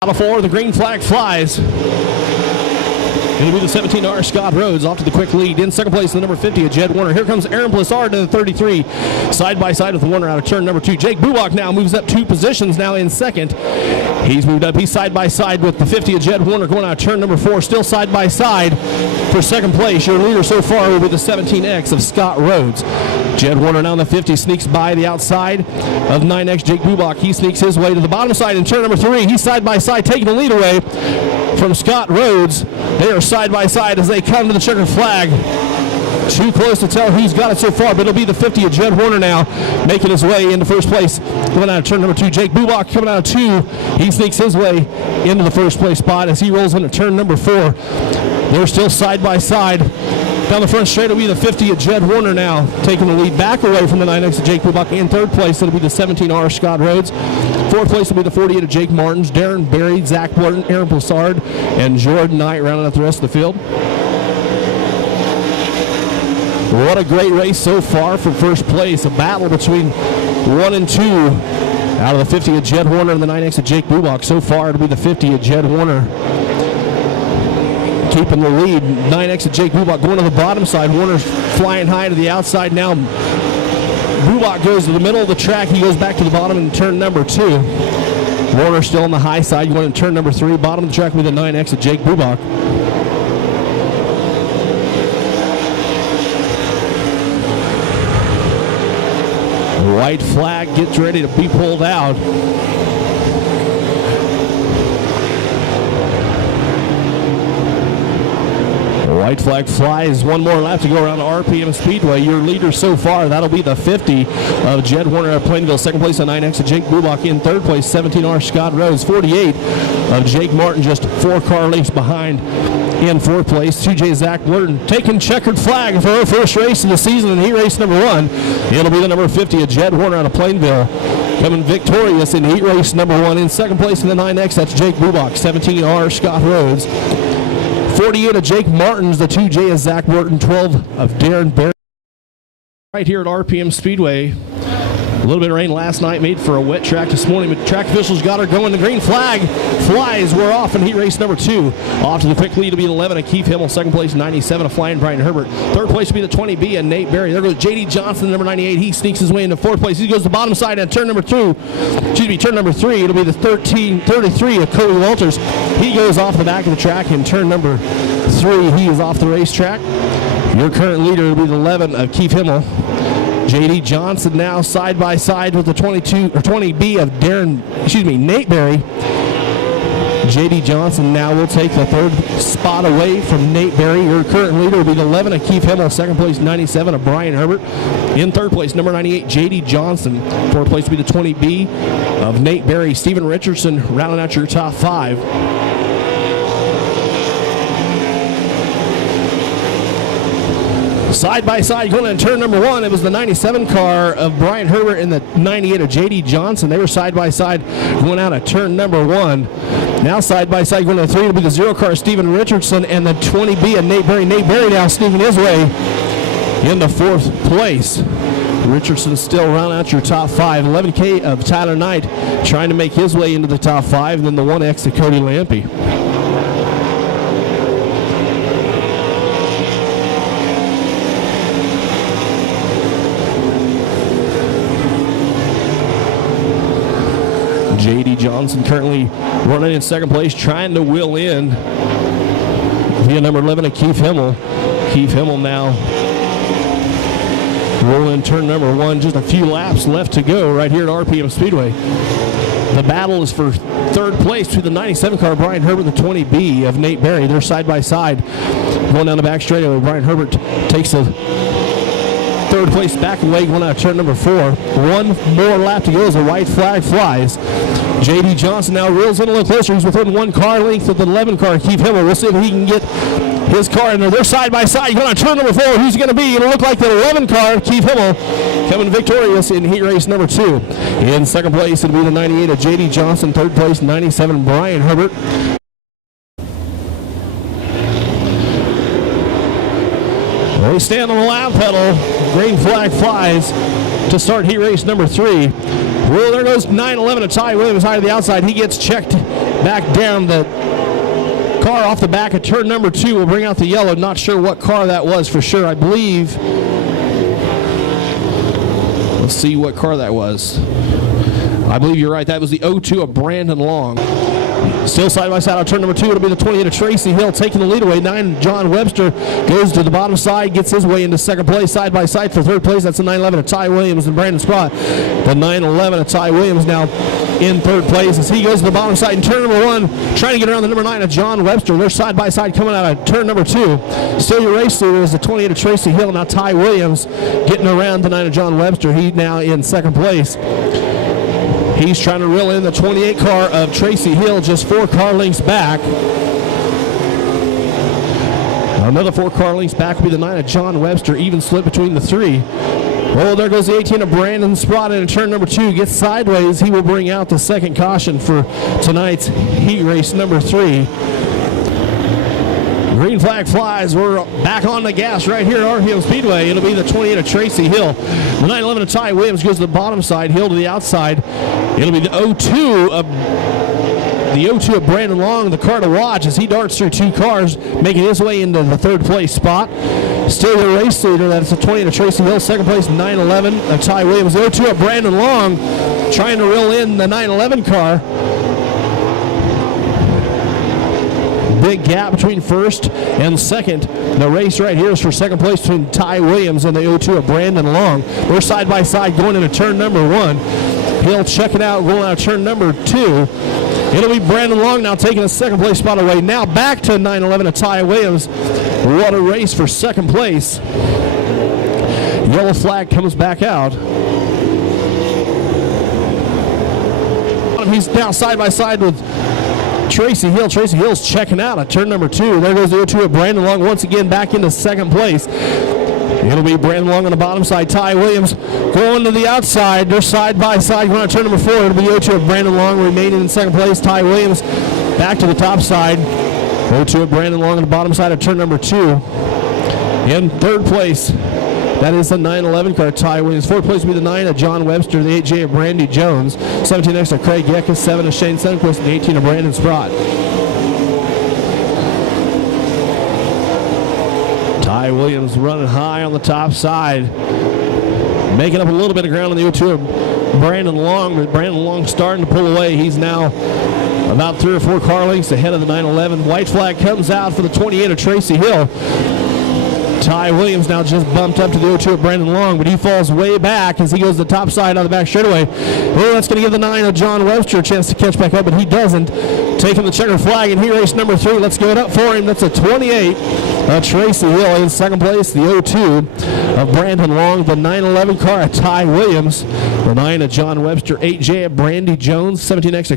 Out of 4, the green flag flies. It'll be the 17R Scott Rhodes off to the quick lead. In second place, the number 50 of Jed Warner. Here comes Aaron Blissard in the 33. Side by side with Warner out of turn number 2. Jake Bubach now moves up 2 positions now in second. He's moved up. He's side by side with the 50 of Jed Warner going out of turn number 4. Still side by side for second place. Your leader so far will be the 17X of Scott Rhodes. Jed Warner now in the 50 sneaks by the outside of 9X Jake Bubach. He sneaks his way to the bottom side in turn number 3. He's side by side taking the lead away from Scott Rhodes. They are side by side as they come to the checkered flag. Too close to tell who's got it so far, but it'll be the 50 of Jed Warner now making his way into first place. Coming out of turn number 2, Jake Bubach coming out of 2. He sneaks his way into the first place spot as he rolls into turn number 4. They're still side by side. Down the front straight will be the 50 of Jed Warner now taking the lead back away from the 9X of Jake Bubach. In third place, it'll be the 17R Scott Rhodes. Fourth place will be the 48 of Jake Martins, Darren Berry, Zach Borton, Aaron Blissard, and Jordan Knight rounding out the rest of the field. What a great race so far for first place. A battle between 1 and 2 out of the 50 of Jed Warner and the 9X of Jake Bubach. So far it'll be the 50 of Jed Warner keeping the lead. 9X of Jake Bubach going to the bottom side. Warner's flying high to the outside now. Bubach goes to the middle of the track. He goes back to the bottom in turn number 2. Warner still on the high side. Going in turn number 3. Bottom of the track with the 9X of Jake Bubach. White flag gets ready to be pulled out. White flag flies. One more lap to go around the RPM Speedway. Your leader so far, that'll be the 50 of Jed Warner of Plainville. Second place, the 9X of Jake Bubach. In third place, 17R Scott Rhodes. 48 of Jake Martin, just 4 car lengths behind. In fourth place, 2J Zach Blurton taking checkered flag for her first race of the season in heat race number 1. It'll be the number 50 of Jed Warner out of Plainville, coming victorious in heat race number 1. In second place in the 9X, that's Jake Bubach. 17R Scott Rhodes. 48 of Jake Martins, the 2J of Zach Burton, 12 of Darren Berry. Right here at RPM Speedway. A little bit of rain last night made for a wet track this morning, but track officials got her going. The green flag flies. We're off in heat race number 2. Off to the quick lead will be 11 of Keith Himmel. Second place, 97 of Flying Brian Herbert. Third place will be the 20B of Nate Berry. There goes J.D. Johnson, number 98. He sneaks his way into fourth place. He goes to the bottom side at turn number 3. It'll be the 33 of Cody Walters. He goes off the back of the track in turn number 3. He is off the racetrack. Your current leader will be the 11 of Keith Himmel. J.D. Johnson now side by side with the 20B of Nate Berry. J.D. Johnson now will take the third spot away from Nate Berry. Your current leader will be the 11 of Keith Himmel. Second place, 97 of Brian Herbert. In third place, number 98, J.D. Johnson. Fourth place will be the 20B of Nate Berry. Steven Richardson rounding out your top 5. Side by side going into turn number 1, it was the 97 car of Brian Herbert and the 98 of J.D. Johnson. They were side by side going out of turn number 1. Now side by side going to 3 will be the 0 car of Steven Richardson and the 20B of Nate Berry. Nate Berry now sneaking his way into 4th place. Richardson still rounding out your top 5. 11K of Tyler Knight trying to make his way into the top 5, and then the 1X of Cody Lampy. J.D. Johnson currently running in second place, trying to wheel in via number 11 of Keith Himmel. Keith Himmel now rolling turn number 1. Just a few laps left to go right here at RPM Speedway. The battle is for third place to the 97 car, Brian Herbert, the 20B of Nate Berry. They're side by side going down the back straightaway. Brian Herbert takes a third place back away going out of turn number 4. One more lap to go as a white flag flies. J.D. Johnson now reels in a little closer. He's within 1 car length of the 11 car, Keith Himmel. We'll see if he can get his car in there. They're side by side going on turn number 4. Who's going to be? It'll look like the 11 car, Keith Himmel, coming victorious in heat race number 2. In second place, it'll be the 98 of J.D. Johnson. Third place, 97 Brian Herbert. They stand on the lap pedal. Green flag flies to start heat race number 3. Well, there goes 9-11 of Ty Williams high to the outside. He gets checked back down. The car off the back of turn number 2 will bring out the yellow. Not sure what car that was for sure. I believe. Let's see what car that was. I believe you're right. That was the 02 of Brandon Long. Still side by side on turn number 2. It'll be the 28 of Tracy Hill taking the lead away. 9 John Webster goes to the bottom side, gets his way into second place. Side by side for third place. That's the 911 of Ty Williams and Brandon Sprott. The 911 of Ty Williams now in third place as he goes to the bottom side in turn number 1, trying to get around the number 9 of John Webster. They're side by side coming out of turn number 2. Still your race leader is the 28 of Tracy Hill. Now Ty Williams getting around the 9 of John Webster. He's now in second place. He's trying to reel in the 28 car of Tracy Hill, just 4 car lengths back. Another 4 car lengths back will be the 9 of John Webster, even split between the 3. Oh, there goes the 18 of Brandon Sprott in turn number 2. Gets sideways. He will bring out the second caution for tonight's heat race number 3. Green flag flies. We're back on the gas right here at RPM Speedway. It'll be the 28 of Tracy Hill. The 911 of Ty Williams goes to the bottom side. Hill to the outside. It'll be the 02 of Brandon Long, the car to watch as he darts through 2 cars, making his way into the third place spot. Still the race leader. That's the 28 of Tracy Hill. Second place, 911 of Ty Williams. The 02 of Brandon Long trying to reel in the 911 car. Big gap between first and second. The race right here is for second place between Ty Williams and the 02 of Brandon Long. We're side by side going into turn number 1. Hill checking out, going out of turn number 2. It'll be Brandon Long now taking a second place spot away. Now back to 911 of Ty Williams. What a race for second place. Yellow flag comes back out. He's now side by side with Tracy Hill. Tracy Hill's checking out at turn number 2. There goes the 02 of Brandon Long once again back into second place. It'll be Brandon Long on the bottom side. Ty Williams going to the outside. They're side by side going on turn number 4. It'll be 02 of Brandon Long remaining in second place. Ty Williams back to the top side. 02 of Brandon Long on the bottom side of turn number 2. In third place, that is the 911 car, Ty Williams. Fourth place will be the 9 of John Webster, the 8J of Brandy Jones. 17 next to Craig Yekas, 7 of Shane Sunquist, and 18 of Brandon Sprott. Ty Williams running high on the top side. Making up a little bit of ground on the 02 of Brandon Long, but Brandon Long starting to pull away. He's now about 3 or 4 car lengths ahead of the 911. White flag comes out for the 28 of Tracy Hill. Ty Williams now just bumped up to the 02 of Brandon Long, but he falls way back as he goes to the top side on the back straightaway. Oh, that's going to give the 9 of John Webster a chance to catch back up, but he doesn't. Taking the checker flag in heat race number 3. Let's give it up for him. That's a 28 of Tracy Hill in second place. The 02 of Brandon Long, the 911 car of Ty Williams, the 9 of John Webster, 8J of Brandy Jones, 17X